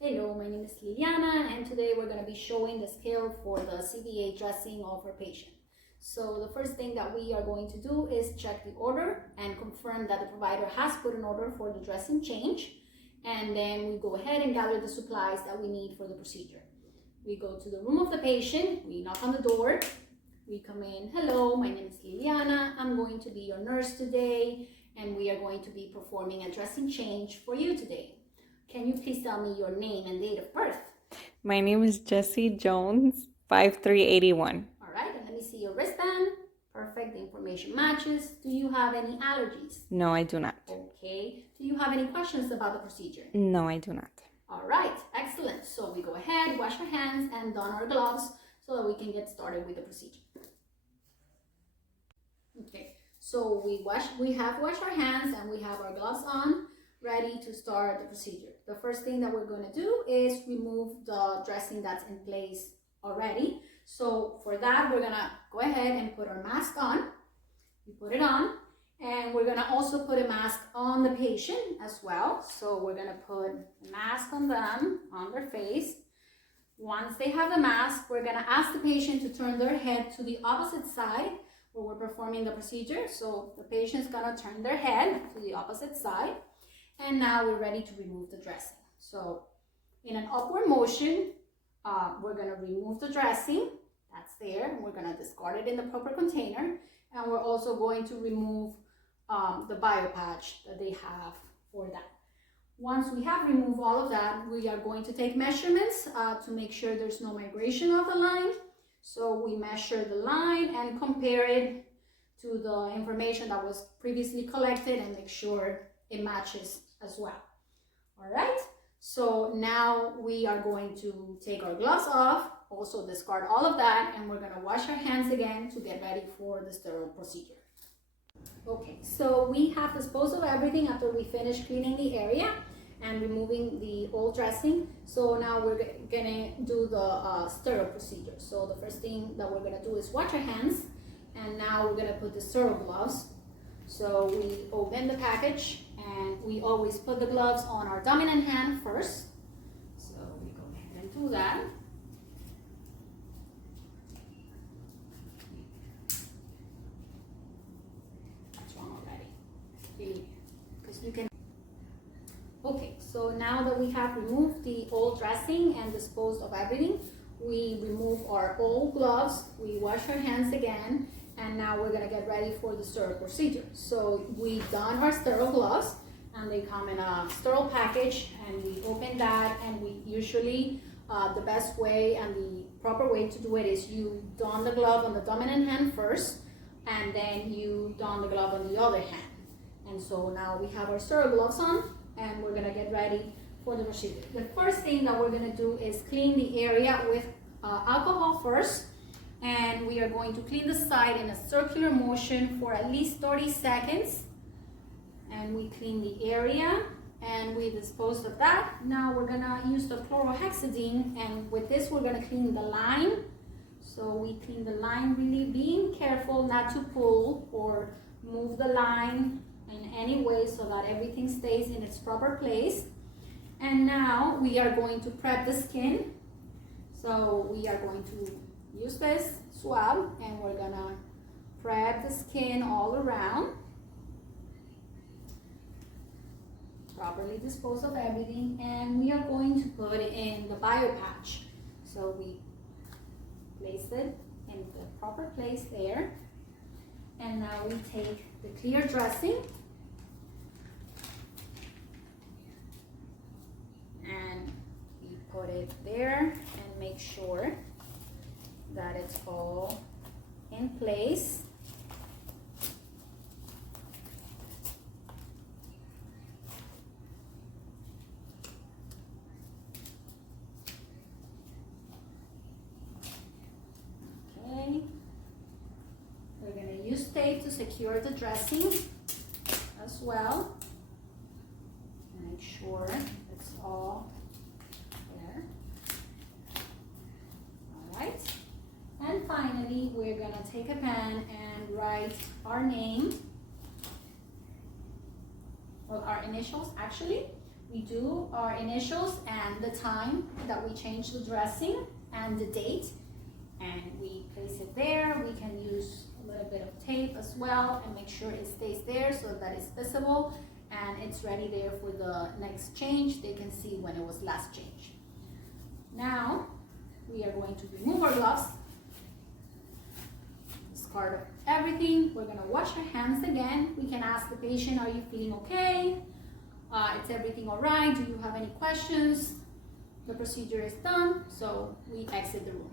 Hello, my name is Liliana, and today we're going to be showing the scale for the CVA dressing of our patient. So the first thing that we are going to do is check the order and confirm that the provider has put an order for the dressing change. And then we go ahead and gather the supplies that we need for the procedure. We go to the room of the patient, we knock on the door, we come in. Hello, my name is Liliana, I'm going to be your nurse today, and we are going to be performing a dressing change for you today. Can you please tell me your name and date of birth? My name is Jessie Jones, 5381. All right, and let me see your wristband. Perfect, the information matches. Do you have any allergies? No, I do not. Okay. Do you have any questions about the procedure? No, I do not. All right, excellent. So we go ahead, wash our hands, and don our gloves so that we can get started with the procedure. Okay, so we have washed our hands and we have our gloves on, ready to start the procedure. The first thing that we're going to do is remove the dressing that's in place already. So for that, we're going to go ahead and put our mask on. We put it on, and we're going to also put a mask on the patient as well. So we're going to put a mask on them, on their face. Once they have the mask, we're going to ask the patient to turn their head to the opposite side where we're performing the procedure. So the patient's going to turn their head to the opposite side. And now we're ready to remove the dressing. So in an upward motion, we're going to remove the dressing. That's there. And we're going to discard it in the proper container. And we're also going to remove the bio patch that they have for that. Once we have removed all of that, we are going to take measurements to make sure there's no migration of the line. So we measure the line and compare it to the information that was previously collected and make sure it matches as well. All right, so now we are going to take our gloves off, also discard all of that, and we're going to wash our hands again to get ready for the sterile procedure. Okay, so we have disposed of everything after we finish cleaning the area and removing the old dressing. So now we're gonna do the sterile procedure. So the first thing that we're gonna do is wash our hands, and now we're gonna put the sterile gloves. So we open the package, and we always put the gloves on our dominant hand first. So we go ahead and do that. That's wrong already. Because you can. Okay, so now that we have removed the old dressing and disposed of everything, we remove our old gloves, we wash our hands again, and now we're gonna get ready for the sterile procedure. So we don our sterile gloves, and they come in a sterile package, and we open that, and we usually, the best way and the proper way to do it is you don the glove on the dominant hand first, and then you don the glove on the other hand. And so now we have our sterile gloves on, and we're gonna get ready for the procedure. The first thing that we're gonna do is clean the area with alcohol first, and we are going to clean the site in a circular motion for at least 30 seconds. And we clean the area, and we dispose of that. Now we're gonna use the chlorhexidine, and with this we're gonna clean the line. So we clean the line, really being careful not to pull or move the line in any way so that everything stays in its proper place. And now we are going to prep the skin. So we are going to use this swab, and we're gonna prep the skin all around. Properly dispose of everything, and we are going to put in the bio patch. So we place it in the proper place there. And now we take the clear dressing and we put it there and make sure that it's all in place. Okay, we're going to use tape to secure the dressing as well. Make sure it's all there. All right. And finally, we're going to take a pen and write our name, well, our initials actually, we do our initials and the time that we change the dressing and the date, and we place it there. We can use a little bit of tape as well and make sure it stays there so that it's visible and it's ready there for the next change. They can see when it was last changed. Now we are going to remove our gloves, discard everything. We're going to wash our hands again. We can ask the patient, are you feeling okay? Is everything all right? Do you have any questions? The procedure is done, so we exit the room.